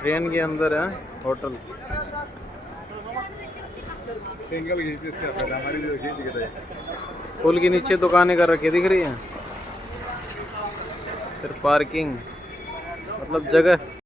ट्रेन के अंदर है होटल। सिंगल पुल के नीचे दुकानें कर रखी दिख रही है। फिर पार्किंग मतलब जगह